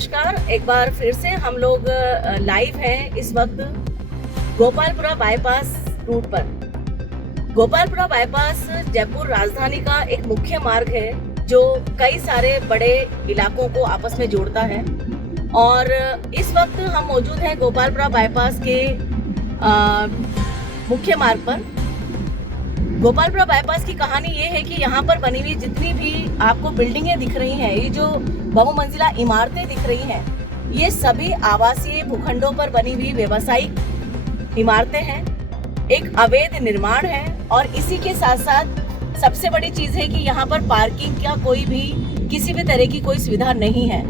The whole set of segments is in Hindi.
नमस्कार। एक बार फिर से हम लोग लाइव हैं इस वक्त गोपालपुरा बाईपास रूट पर। गोपालपुरा बाईपास जयपुर राजधानी का एक मुख्य मार्ग है जो कई सारे बड़े इलाकों को आपस में जोड़ता है। और इस वक्त हम मौजूद हैं गोपालपुरा बाईपास के मुख्य मार्ग पर। गोपालपुरा बाईपास की कहानी ये है कि यहाँ पर बनी हुई जितनी भी आपको बिल्डिंगें दिख रही हैं, ये जो बहुमंजिला इमारतें दिख रही हैं, ये सभी आवासीय भूखंडों पर बनी हुई व्यावसायिक इमारतें हैं। एक अवैध निर्माण है और इसी के साथ साथ सबसे बड़ी चीज है कि यहाँ पर पार्किंग का कोई भी किसी भी तरह की कोई सुविधा नहीं है।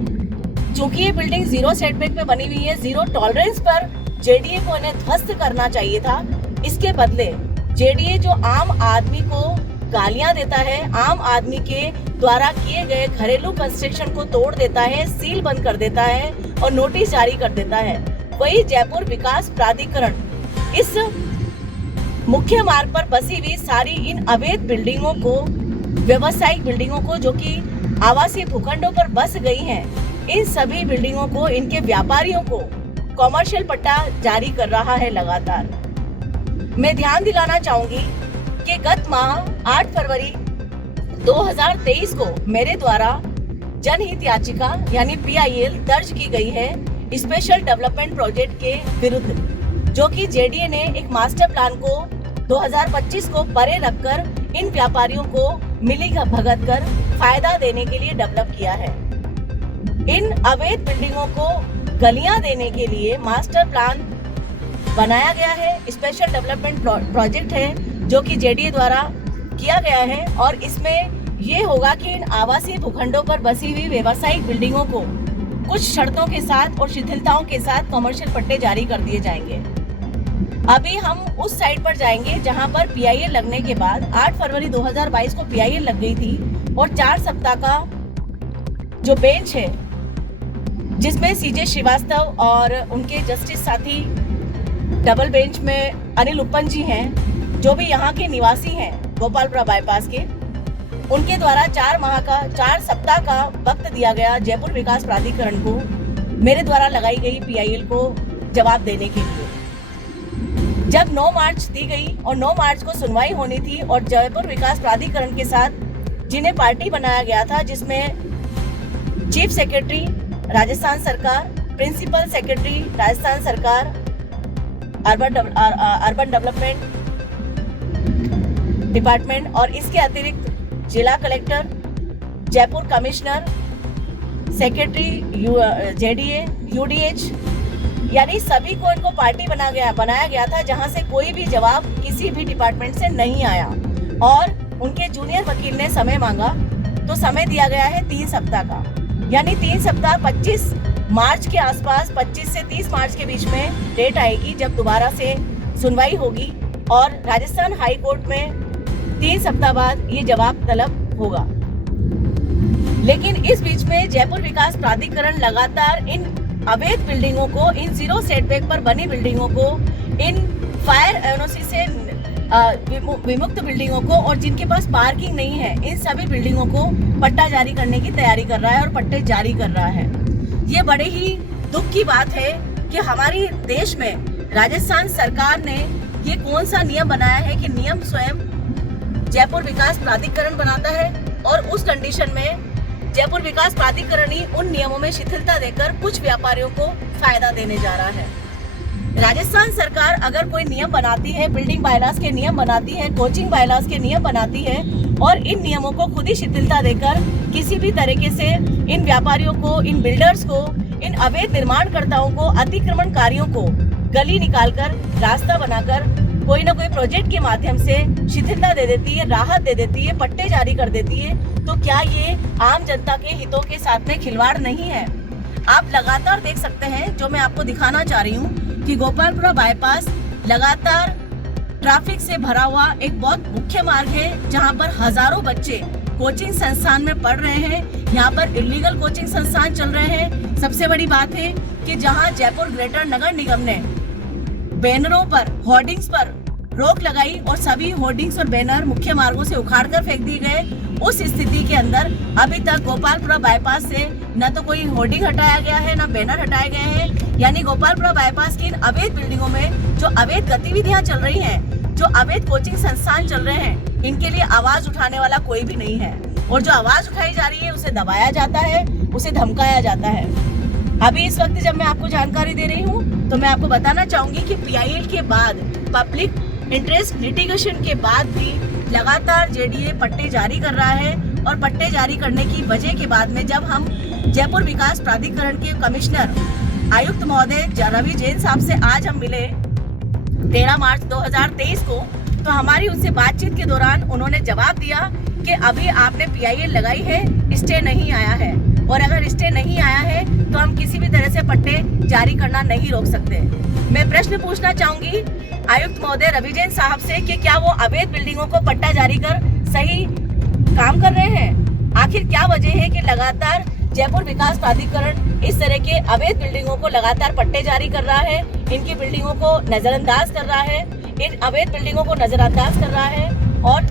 चूंकि ये बिल्डिंग जीरो सेटबैक में बनी हुई है, जीरो टॉलरेंस पर जेडीए को इन्हें ध्वस्त करना चाहिए था। इसके बदले जेडीए जो आम आदमी को गालियां देता है, आम आदमी के द्वारा किए गए घरेलू कंस्ट्रक्शन को तोड़ देता है, सील बंद कर देता है और नोटिस जारी कर देता है, वही जयपुर विकास प्राधिकरण इस मुख्य मार्ग पर बसी हुई सारी इन अवैध बिल्डिंगों को, व्यवसायिक बिल्डिंगों को जो कि आवासीय भूखंडों पर बस गई हैं, इन सभी बिल्डिंगों को, इनके व्यापारियों को कॉमर्शियल पट्टा जारी कर रहा है लगातार। मैं ध्यान दिलाना चाहूंगी कि गत माह 8 फरवरी 2023 को मेरे द्वारा जनहित याचिका यानी PIL दर्ज की गई है स्पेशल डेवलपमेंट प्रोजेक्ट के विरुद्ध, जो कि जेडीए ने एक मास्टर प्लान को 2025 को परे रखकर इन व्यापारियों को मिली भगत कर फायदा देने के लिए डेवलप किया है। इन अवैध बिल्डिंगों को गलियां देने के लिए मास्टर प्लान बनाया गया है। स्पेशल डेवलपमेंट प्रोजेक्ट है जो कि जेडीए द्वारा किया गया है और इसमें ये होगा कि इन आवासीय भूखंडों पर बसी हुई व्यावसायिक बिल्डिंगों को कुछ शर्तों के साथ और शिथिलताओं के साथ कमर्शियल पट्टे जारी कर दिए जाएंगे। अभी हम उस साइड पर जाएंगे जहां पर PIL लगने के बाद 8 फरवरी 2022 को PIL लग गई थी और 4 सप्ताह का जो बेंच है जिसमें CJ श्रीवास्तव और उनके जस्टिस साथी डबल बेंच में अनिल उपन जी हैं, जो भी यहाँ के निवासी हैं गोपालपुरा बाईपास के, उनके द्वारा 4 सप्ताह का वक्त दिया गया जयपुर विकास प्राधिकरण को मेरे द्वारा लगाई गई PIL को जवाब देने के लिए। जब 9 मार्च दी गई और 9 मार्च को सुनवाई होनी थी और जयपुर विकास प्राधिकरण के साथ जिन्हें पार्टी बनाया गया था, जिसमें चीफ सेक्रेटरी राजस्थान सरकार, प्रिंसिपल सेक्रेटरी राजस्थान सरकार, अर्बन डेवलपमेंट डिपार्टमेंट और इसके अतिरिक्त जिला collector, Jaipur commissioner, secretary JDA, UDH, यानी सभी को इनको पार्टी बनाया गया था, जहां से कोई भी जवाब किसी भी डिपार्टमेंट से नहीं आया। और उनके जूनियर वकील ने समय मांगा तो समय दिया गया है 3 सप्ताह का, यानी 3 सप्ताह 25 मार्च के आसपास, 25 से 30 मार्च के बीच में डेट आएगी जब दोबारा से सुनवाई होगी और राजस्थान हाई कोर्ट में 3 सप्ताह बाद ये जवाब तलब होगा। लेकिन इस बीच में जयपुर विकास प्राधिकरण लगातार इन अवैध बिल्डिंगों को, इन जीरो सेटबैक पर बनी बिल्डिंगों को, इन फायर एनओसी से विमुक्त बिल्डिंगों को और जिनके पास पार्किंग नहीं है, इन सभी बिल्डिंगों को पट्टा जारी करने की तैयारी कर रहा है और पट्टे जारी कर रहा है। ये बड़े ही दुख की बात है कि हमारी देश में राजस्थान सरकार ने ये कौन सा नियम बनाया है कि नियम स्वयं जयपुर विकास प्राधिकरण बनाता है और उस कंडीशन में जयपुर विकास प्राधिकरण ही उन नियमों में शिथिलता देकर कुछ व्यापारियों को फायदा देने जा रहा है। राजस्थान सरकार अगर कोई नियम बनाती है, बिल्डिंग बायलॉज के नियम बनाती है, कोचिंग बायलॉज के नियम बनाती है और इन नियमों को खुद ही शिथिलता देकर किसी भी तरीके से इन व्यापारियों को, इन बिल्डर्स को, इन अवैध निर्माणकर्ताओं को, अतिक्रमणकारियों को गली निकालकर, रास्ता बनाकर कोई ना कोई प्रोजेक्ट के माध्यम से शिथिलता दे देती है, राहत दे देती है, पट्टे जारी कर देती है, तो क्या ये आम जनता के हितों के साथ में खिलवाड़ नहीं है? आप लगातार देख सकते हैं, जो मैं आपको दिखाना चाह रही हूँ कि गोपालपुरा बाईपास लगातार ट्रैफिक से भरा हुआ एक बहुत मुख्य मार्ग है, जहां पर हजारों बच्चे कोचिंग संस्थान में पढ़ रहे हैं। यहाँ पर इलीगल कोचिंग संस्थान चल रहे हैं। सबसे बड़ी बात है कि जहां जयपुर ग्रेटर नगर निगम ने बैनरों पर, होर्डिंग्स पर रोक लगाई और सभी होर्डिंग्स और बैनर मुख्य मार्गों से उखाड़कर फेंक दिए गए, उस स्थिति के अंदर अभी तक गोपालपुरा बाईपास से न तो कोई होर्डिंग हटाया गया है, न बैनर हटाए गए हैं। यानी गोपालपुरा बाईपास की इन अवैध बिल्डिंगों में जो अवैध गतिविधियां चल रही हैं, जो अवैध कोचिंग संस्थान चल रहे हैं, इनके लिए आवाज उठाने वाला कोई भी नहीं है। और जो आवाज उठाई जा रही है उसे दबाया जाता है, उसे धमकाया जाता है। अभी इस वक्त जब मैं आपको जानकारी दे रही हूँ तो मैं आपको बताना चाहूंगी कि PIL के बाद, पब्लिक इंटरेस्ट लिटिगेशन के बाद भी लगातार JDA पट्टे जारी कर रहा है। और पट्टे जारी करने की वजह के बाद में जब हम जयपुर विकास प्राधिकरण के कमिश्नर आयुक्त महोदय रवि जैन साहब से आज हम मिले 13 मार्च 2023 को, तो हमारी उनसे बातचीत के दौरान उन्होंने जवाब दिया कि अभी आपने PIL लगाई है, स्टे नहीं आया है, और अगर स्टे नहीं आया है तो हम किसी भी तरह से पट्टे जारी करना नहीं रोक सकते। मैं प्रश्न पूछना चाहूंगी आयुक्त महोदय रवि जैन साहब से कि क्या वो अवैध बिल्डिंगों को पट्टा जारी कर सही काम कर रहे हैं? आखिर क्या वजह है कि लगातार जयपुर विकास प्राधिकरण इस तरह के अवैध बिल्डिंगों को लगातार पट्टे जारी कर रहा है, इनकी बिल्डिंगों को नजरअंदाज कर रहा है, इन अवैध बिल्डिंगों को नजरअंदाज कर रहा है। और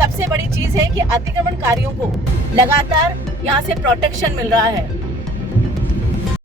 सबसे बड़ी चीज है कि अतिक्रमणकारियों को लगातार यहाँ से प्रोटेक्शन मिल रहा है।